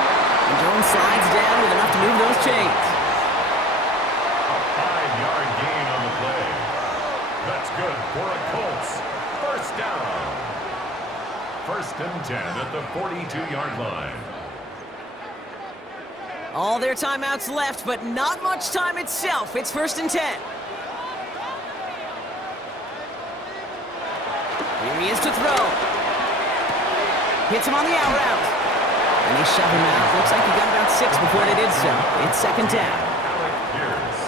And Jones slides down with enough to move those chains. A 5-yard gain on the play. That's good for a Colts. 1st down. 1st and 10 at the 42-yard line. All their timeouts left, but not much time itself. It's 1st and 10. Here he is to throw. Hits him on the out route. And they shove him out. Looks like he got about 6 before they did so. It's 2nd down.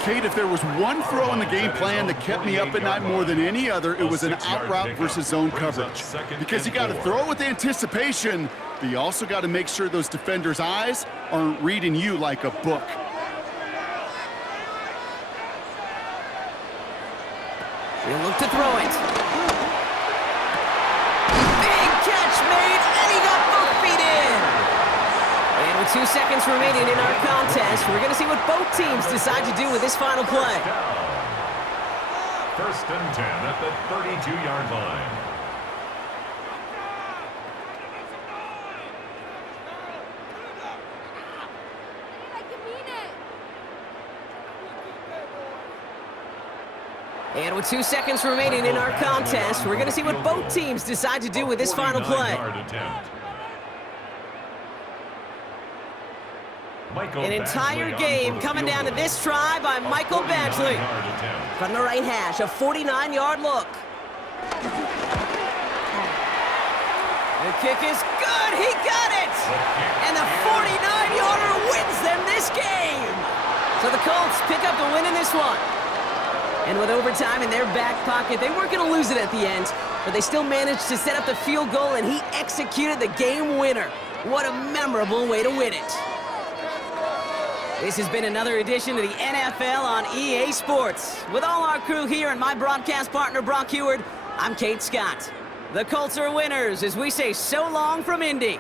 Kate, if there was one throw in the game plan that kept me up at night more than any other, it was an out route versus zone coverage. Because you got to throw with anticipation, but you also got to make sure those defenders' eyes aren't reading you like a book. He'll look to throw it. Big catch made, and he got both feet in. And with 2 seconds remaining in our contest, we're going to see what both teams decide to do with this final play. 1st and 10 at the 32-yard line. And with 2 seconds remaining in our contest, we're going to see what both teams decide to do with this final play. An entire game coming down to this try by Michael Badgley. From the right hash, a 49-yard look. The kick is good. He got it. And the 49-yarder wins them this game. So the Colts pick up the win in this one. And with overtime in their back pocket, they weren't going to lose it at the end, but they still managed to set up the field goal, and he executed the game winner. What a memorable way to win it. This has been another edition of the NFL on EA Sports. With all our crew here and my broadcast partner, Brock Heward, I'm Kate Scott. The Colts are winners as we say so long from Indy.